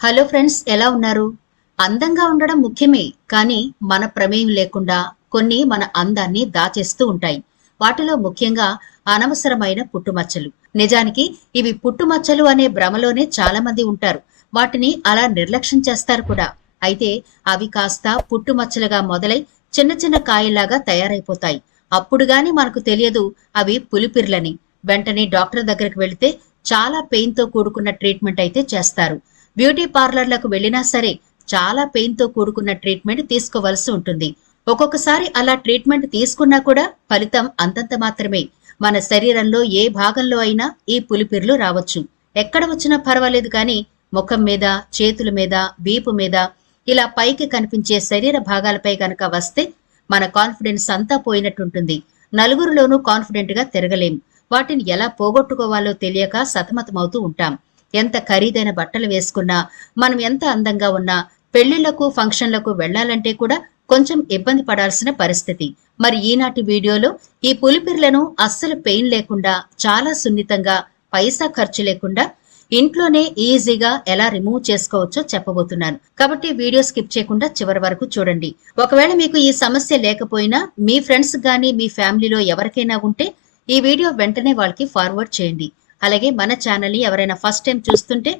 Hello friends, ఎలా ఉన్నారు? అందంగా ఉండడం ముఖ్యమే, కానీ మన ప్రమేయం లేకుండా కొన్ని మన అందాన్ని దాచేస్తూ ఉంటాయి. వాటిలో ముఖ్యంగా అనవసరమైన పుట్టుమచ్చలు. నిజానికి ఇవి పుట్టుమచ్చలు అనే భ్రమలోనే చాలా మంది ఉంటారు. వాటిని అలా నిర్లక్ష్యం చేస్తారు కూడా. అయితే అవి కాస్త పుట్టుమచ్చలుగా మొదలై చిన్న చిన్న కాయల్లాగా తయారైపోతాయి. అప్పుడు గాని మనకు తెలియదు అవి పులిపిర్లని. వెంటనే డాక్టర్ దగ్గరికి వెళితే చాలా పెయిన్ తో కూడుకున్న ట్రీట్మెంట్ అయితే చేస్తారు. బ్యూటీ పార్లర్లకు వెళ్ళినా సరే చాలా పెయిన్ తో కూడుకున్న ట్రీట్మెంట్ తీసుకోవలసి ఉంటుంది. ఒక్కొక్కసారి అలా ట్రీట్మెంట్ తీసుకున్నా కూడా ఫలితం అంతంత మాత్రమే. మన శరీరంలో ఏ భాగంలో అయినా ఈ పులిపిర్లు రావచ్చు. ఎక్కడ వచ్చినా పర్వాలేదు కానీ ముఖం మీద, చేతుల మీద, వీపు మీద ఇలా పైకి కనిపించే శరీర భాగాలపై కనుక వస్తే మన కాన్ఫిడెన్స్ అంతా పోయినట్టుంటుంది. నలుగురిలోనూ కాన్ఫిడెంట్ గా తిరగలేం. వాటిని ఎలా పోగొట్టుకోవాలో తెలియక సతమతమవుతూ ఉంటాం. ఎంత ఖరీదైన బట్టలు వేసుకున్నా, మనం ఎంత అందంగా ఉన్నా పెళ్లిళ్లకు, ఫంక్షన్లకు వెళ్లాలంటే కూడా కొంచెం ఇబ్బంది పడాల్సిన పరిస్థితి. మరి ఈనాటి వీడియోలో ఈ పులిపిర్లను అస్సలు పెయిన్ లేకుండా, చాలా సున్నితంగా, పైసా ఖర్చు లేకుండా ఇంట్లోనే ఈజీగా ఎలా రిమూవ్ చేసుకోవచ్చో చెప్పబోతున్నాను. కాబట్టి వీడియో స్కిప్ చేయకుండా చివరి వరకు చూడండి. ఒకవేళ మీకు ఈ సమస్య లేకపోయినా మీ ఫ్రెండ్స్ గానీ, మీ ఫ్యామిలీలో ఎవరికైనా ఉంటే ఈ వీడియో వెంటనే వాళ్ళకి ఫార్వర్డ్ చేయండి. అలాగే మన ఛానల్ ని ఎవరైనా ఫస్ట్ టైం చూస్తుంటే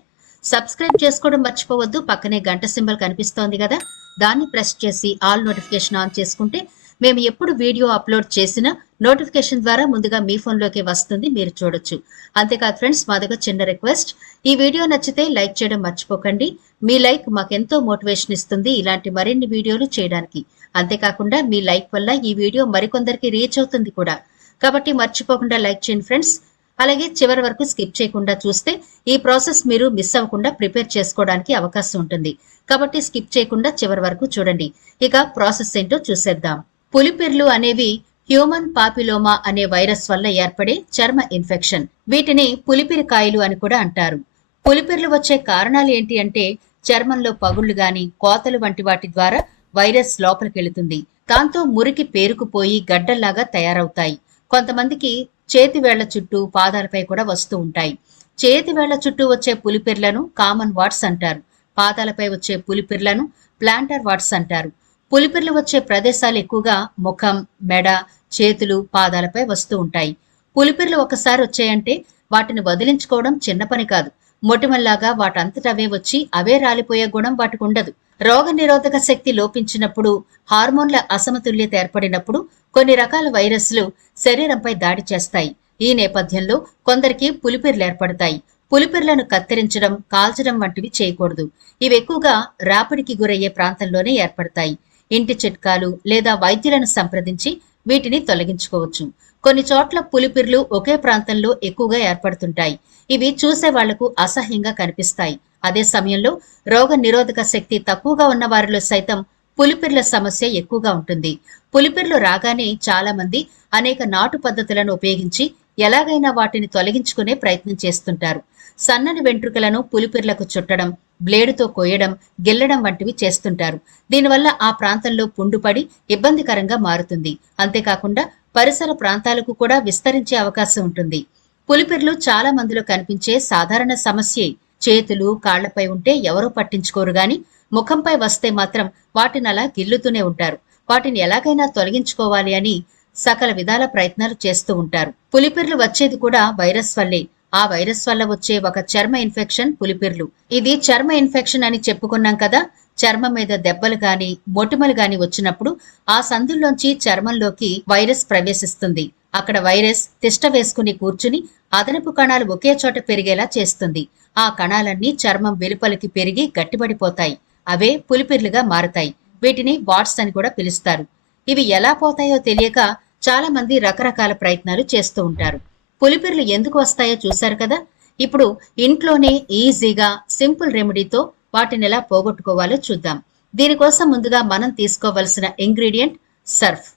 సబ్స్క్రైబ్ చేసుకోవడం మర్చిపోవద్దు. పక్కనే గంట సింబల్ కనిపిస్తోంది కదా, దాన్ని ప్రెస్ చేసి ఆల్ నోటిఫికేషన్ ఆన్ చేసుకుంటే మేము ఎప్పుడు వీడియో అప్లోడ్ చేసినా నోటిఫికేషన్ ద్వారా ముందుగా మీ ఫోన్లోకి వస్తుంది, మీరు చూడొచ్చు. అంతేకాదు ఫ్రెండ్స్, మాదొక చిన్న రిక్వెస్ట్. ఈ వీడియో నచ్చితే లైక్ చేయడం మర్చిపోకండి. మీ లైక్ మాకెంతో మోటివేషన్ ఇస్తుంది ఇలాంటి మరిన్ని వీడియోలు చేయడానికి. అంతేకాకుండా మీ లైక్ వల్ల ఈ వీడియో మరికొందరికి రీచ్ అవుతుంది కూడా. కాబట్టి మర్చిపోకుండా లైక్ చేయండి ఫ్రెండ్స్. అలాగే చివరి వరకు స్కిప్ చేయకుండా చూస్తే ఈ ప్రాసెస్ మీరు మిస్ అవ్వకుండా ప్రిపేర్ చేసుకోవడానికి అవకాశం ఉంటుంది. కాబట్టి స్కిప్ చేయకుండా చివరి వరకు చూడండి. ఇక ప్రాసెస్ ఏంటో చూసేద్దాం. పులిపిర్లు అనేవి హ్యూమన్ పాపిలోమా అనే వైరస్ వల్ల ఏర్పడే చర్మ ఇన్ఫెక్షన్. వీటిని పులిపిరి కాయలు అని కూడా అంటారు. పులిపిర్లు వచ్చే కారణాలు ఏంటి అంటే చర్మంలో పగుళ్లు గాని, కోతలు వంటి వాటి ద్వారా వైరస్ లోపలికెళుతుంది. దాంతో మురికి పేరుకుపోయి గడ్డల్లాగా తయారవుతాయి. కొంతమందికి చేతి వేళ్ల చుట్టూ, పాదాలపై కూడా వస్తూ ఉంటాయి. చేతి వేళ్ల చుట్టూ వచ్చే పులిపిర్లను కామన్ వాట్స్ అంటారు. పాదాలపై వచ్చే పులిపిర్లను ప్లాంటర్ వాట్స్ అంటారు. పులిపిర్లు వచ్చే ప్రదేశాలు ఎక్కువగా ముఖం, మెడ, చేతులు, పాదాలపై వస్తూ ఉంటాయి. పులిపిర్లు ఒకసారి వచ్చాయంటే వాటిని వదిలించుకోవడం చిన్న పని కాదు. మొటిమల్లాగా వాటంతటవే వచ్చి అవే రాలిపోయే గుణం వాటికి ఉండదు. రోగ నిరోధక శక్తి లోపించినప్పుడు, హార్మోన్ల అసమతుల్యత ఏర్పడినప్పుడు కొన్ని రకాల వైరస్లు శరీరంపై దాడి చేస్తాయి. ఈ నేపథ్యంలో కొందరికి పులిపిర్లు ఏర్పడతాయి. పులిపిర్లను కత్తిరించడం, కాల్చడం వంటివి చేయకూడదు. ఇవి ఎక్కువగా రాపిడికి గురయ్యే ప్రాంతంలోనే ఏర్పడతాయి. ఇంటి చిట్కాలు లేదా వైద్యులను సంప్రదించి వీటిని తొలగించుకోవచ్చు. కొన్ని చోట్ల పులిపిర్లు ఒకే ప్రాంతంలో ఎక్కువగా ఏర్పడుతుంటాయి. ఇవి చూసే వాళ్లకు అసహ్యంగా కనిపిస్తాయి. అదే సమయంలో రోగ నిరోధక శక్తి తక్కువగా ఉన్న వారిలో సైతం పులిపిర్ల సమస్య ఎక్కువగా ఉంటుంది. పులిపిర్లు రాగానే చాలా మంది అనేక నాటు పద్ధతులను ఉపయోగించి ఎలాగైనా వాటిని తొలగించుకునే ప్రయత్నం చేస్తుంటారు. సన్నని వెంట్రుకలను పులిపిర్లకు చుట్టడం, బ్లేడుతో కోయడం, గిల్లడం వంటివి చేస్తుంటారు. దీనివల్ల ఆ ప్రాంతంలో పుండుపడి ఇబ్బందికరంగా మారుతుంది. అంతేకాకుండా పరిసర ప్రాంతాలకు కూడా విస్తరించే అవకాశం ఉంటుంది. పులిపిర్లు చాలా మందిలో కనిపించే సాధారణ సమస్యే. చేతులు, కాళ్లపై ఉంటే ఎవరూ పట్టించుకోరు గాని ముఖంపై వస్తే మాత్రం వాటినలా గిల్లుతూనే ఉంటారు. వాటిని ఎలాగైనా తొలగించుకోవాలి అని సకల విధాల ప్రయత్నాలు చేస్తూ ఉంటారు. పులిపిర్లు వచ్చేది కూడా వైరస్ వల్లే. ఆ వైరస్ వల్ల వచ్చే ఒక చర్మ ఇన్ఫెక్షన్ పులిపిర్లు. ఇది చర్మ ఇన్ఫెక్షన్ అని చెప్పుకున్నాం కదా. చర్మం మీద దెబ్బలు గాని, మొటిమలు గాని వచ్చినప్పుడు ఆ సందుల్లోంచి చర్మంలోకి వైరస్ ప్రవేశిస్తుంది. అక్కడ వైరస్ తిష్ట వేసుకుని కూర్చుని అదనపు కణాలు ఒకే చోట పెరిగేలా చేస్తుంది. ఆ కణాలన్నీ చర్మం వెలుపలికి పెరిగి గట్టిపడిపోతాయి. అవే పులిపిర్లుగా మారతాయి. వీటిని వాట్స్ అని కూడా పిలుస్తారు. ఇవి ఎలా పోతాయో తెలియక చాలా మంది రకరకాల ప్రయత్నాలు చేస్తూ ఉంటారు. పులిపిర్లు ఎందుకు వస్తాయో చూశారు కదా. ఇప్పుడు ఇంట్లోనే ఈజీగా సింపుల్ రెమెడీతో వాటిని ఎలా పోగొట్టుకోవాలో చూద్దాం. దీనికోసం ముందుగా మనం తీసుకోవలసిన ఇంగ్రీడియంట్ సర్ఫ్.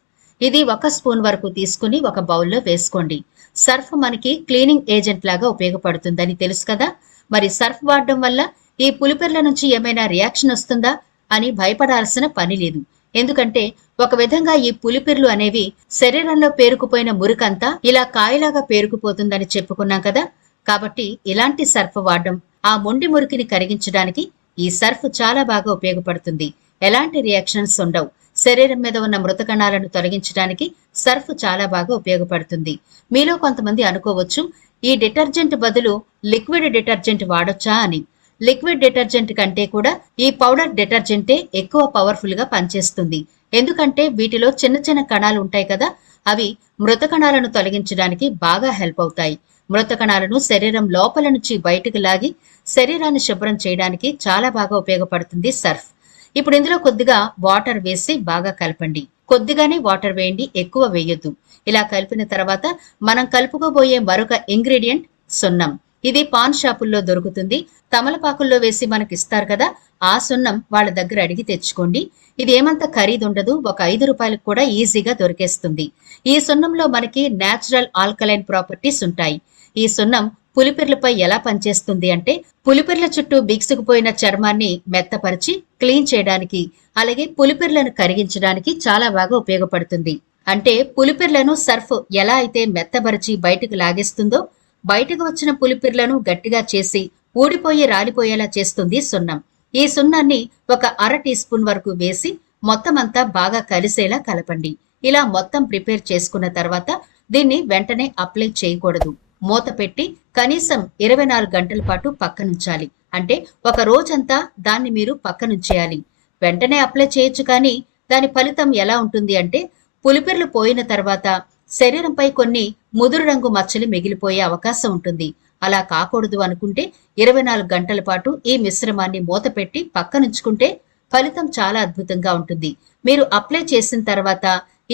ఇది 1 స్పూన్ వరకు తీసుకుని ఒక బౌల్లో వేసుకోండి. సర్ఫ్ మనకి క్లీనింగ్ ఏజెంట్ లాగా ఉపయోగపడుతుందని తెలుసు కదా. మరి సర్ఫ్ వాడడం వల్ల ఈ పులిపిర్ల నుంచి ఏమైనా రియాక్షన్ వస్తుందా అని భయపడాల్సిన పని లేదు. ఎందుకంటే ఒక విధంగా ఈ పులిపిర్లు అనేవి శరీరంలో పేరుకుపోయిన మురికంతా ఇలా కాయలాగా పేరుకుపోతుందని చెప్పుకున్నాం కదా. కాబట్టి ఇలాంటి సర్ఫ్ వాడడం ఆ మొండి మురికిని కరిగించడానికి ఈ సర్ఫ్ చాలా బాగా ఉపయోగపడుతుంది. ఎలాంటి రియాక్షన్స్ ఉండవు. శరీరం మీద ఉన్న మృత కణాలను తొలగించడానికి సర్ఫ్ చాలా బాగా ఉపయోగపడుతుంది. మీలో కొంతమంది అనుకోవచ్చు, ఈ డిటర్జెంట్ బదులు లిక్విడ్ డిటర్జెంట్ వాడొచ్చా అని. లిక్విడ్ డిటర్జెంట్ కంటే కూడా ఈ పౌడర్ డిటర్జెంటే ఎక్కువ పవర్ఫుల్ గా పనిచేస్తుంది. ఎందుకంటే వీటిలో చిన్న చిన్న కణాలు ఉంటాయి కదా, అవి మృత కణాలను తొలగించడానికి బాగా హెల్ప్ అవుతాయి. మృత కణాలను శరీరం లోపల నుంచి బయటకు లాగి శరీరాన్ని శుభ్రం చేయడానికి చాలా బాగా ఉపయోగపడుతుంది సర్ఫ్. ఇప్పుడు ఇందులో కొద్దిగా వాటర్ వేసి బాగా కలపండి. కొద్దిగానే వాటర్ వేయండి, ఎక్కువ వేయొద్దు. ఇలా కలిపిన తర్వాత మనం కలుపుకోబోయే మరొక ఇంగ్రీడియంట్ సున్నం. ఇది పాన్ షాపుల్లో దొరుకుతుంది. తమలపాకుల్లో వేసి మనకి ఇస్తారు కదా, ఆ సున్నం వాళ్ళ దగ్గర అడిగి తెచ్చుకోండి. ఇది ఏమంత ఖరీదుండదు, ఒక 5 రూపాయలకు కూడా ఈజీగా దొరికేస్తుంది. ఈ సున్నంలో మనకి నేచురల్ ఆల్కలైన్ ప్రాపర్టీస్ ఉంటాయి. ఈ సున్నం పులిపిర్లపై ఎలా పనిచేస్తుంది అంటే, పులిపిర్ల చుట్టూ బిగుసుకుపోయిన చర్మాన్ని మెత్తపరిచి క్లీన్ చేయడానికి, అలాగే పులిపిర్లను కరిగించడానికి చాలా బాగా ఉపయోగపడుతుంది. అంటే పులిపిర్లను సర్ఫ్ ఎలా అయితే మెత్తబరిచి బయటకు లాగేస్తుందో, బయటకు వచ్చిన పులిపిర్లను గట్టిగా చేసి ఊడిపోయి రాలిపోయేలా చేస్తుంది సున్నం. ఈ సున్నాన్ని ఒక 1/2 టీ స్పూన్ వరకు వేసి మొత్తం అంతా బాగా కలిసేలా కలపండి. ఇలా మొత్తం ప్రిపేర్ చేసుకున్న తర్వాత దీన్ని వెంటనే అప్లై చేయకూడదు. మూత పెట్టి కనీసం 24 గంటల పాటు పక్కనుంచాలి. అంటే ఒక రోజంతా దాన్ని మీరు పక్కనుంచేయాలి. వెంటనే అప్లై చేయొచ్చు, కానీ దాని ఫలితం ఎలా ఉంటుంది అంటే, పులిపిర్లు పోయిన తర్వాత శరీరంపై కొన్ని ముదురు రంగు మచ్చలు మిగిలిపోయే అవకాశం ఉంటుంది. అలా కాకూడదు అనుకుంటే 24 గంటల పాటు ఈ మిశ్రమాన్ని మూత పెట్టి పక్కనుంచుకుంటే ఫలితం చాలా అద్భుతంగా ఉంటుంది. మీరు అప్లై చేసిన తర్వాత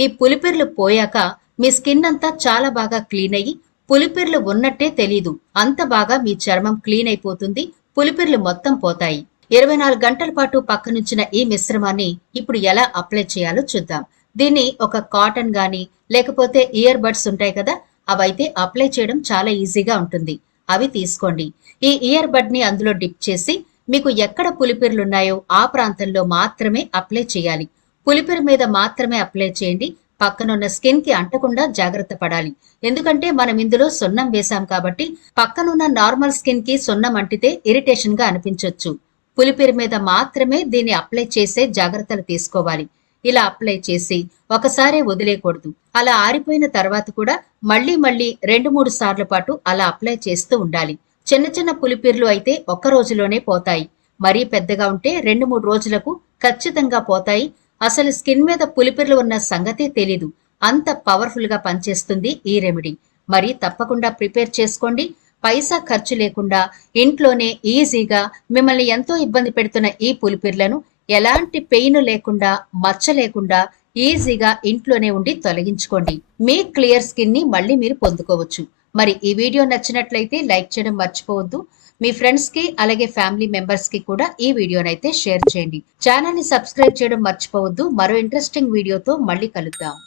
ఈ పులిపిర్లు పోయాక మీ స్కిన్ అంతా చాలా బాగా క్లీన్ అయ్యి పులిపిర్లు ఉన్నట్టే తెలీదు. అంత బాగా మీ చర్మం క్లీన్ అయిపోతుంది. పులిపిర్లు మొత్తం పోతాయి. 24 గంటల పాటు పక్కనుంచిన ఈ మిశ్రమాన్ని ఇప్పుడు ఎలా అప్లై చేయాలో చూద్దాం. దీన్ని ఒక కాటన్ గాని లేకపోతే ఇయర్ బడ్స్ ఉంటాయి కదా, అవైతే అప్లై చేయడం చాలా ఈజీగా ఉంటుంది. అవి తీసుకోండి. ఈ ఇయర్ బడ్ ని అందులో డిప్ చేసి మీకు ఎక్కడ పులిపిర్లున్నాయో ఆ ప్రాంతంలో మాత్రమే అప్లై చేయాలి. పులిపిరి మీద మాత్రమే అప్లై చేయండి. పక్కనున్న స్కిన్ కి అంటకుండా జాగ్రత్త పడాలి. ఎందుకంటే మనం ఇందులో సున్నం వేశాం కాబట్టి పక్కనున్న నార్మల్ స్కిన్ కి సున్నం అంటితే ఇరిటేషన్ గా అనిపించొచ్చు. పులిపిరి మీద మాత్రమే దీన్ని అప్లై చేసే జాగ్రత్తలు తీసుకోవాలి. ఇలా అప్లై చేసి ఒకసారి వదిలేయకూడదు. అలా ఆరిపోయిన తర్వాత కూడా మళ్ళీ 2-3 సార్ల పాటు అలా అప్లై చేస్తూ ఉండాలి. చిన్న చిన్న పులిపిర్లు అయితే ఒక్క రోజులోనే పోతాయి. మరీ పెద్దగా ఉంటే 2-3 రోజులకు ఖచ్చితంగా పోతాయి. అసలు స్కిన్ మీద పులిపిర్లు ఉన్న సంగతే తెలీదు. అంత పవర్ఫుల్ గా పనిచేస్తుంది ఈ రెమెడీ. మరి తప్పకుండా ప్రిపేర్ చేసుకోండి. పైసా ఖర్చు లేకుండా ఇంట్లోనే ఈజీగా మిమ్మల్ని ఎంతో ఇబ్బంది పెడుతున్న ఈ పులిపిర్లను ఎలాంటి పెయిన్ లేకుండా, మచ్చ లేకుండా ఈజీగా ఇంట్లోనే ఉండి తొలగించుకోండి. మీ క్లియర్ స్కిన్ ని మళ్ళీ మీరు పొందుకోవచ్చు. మరి ఈ వీడియో నచ్చినట్లయితే లైక్ చేయడం మర్చిపోవద్దు. మీ ఫ్రెండ్స్ కి అలాగే ఫ్యామిలీ మెంబర్స్ కి కూడా ఈ వీడియోనైతే షేర్ చేయండి. ఛానల్ ని సబ్స్క్రైబ్ చేయడం మర్చిపోవద్దు. మరో ఇంట్రెస్టింగ్ వీడియోతో మళ్ళీ కలుద్దాం.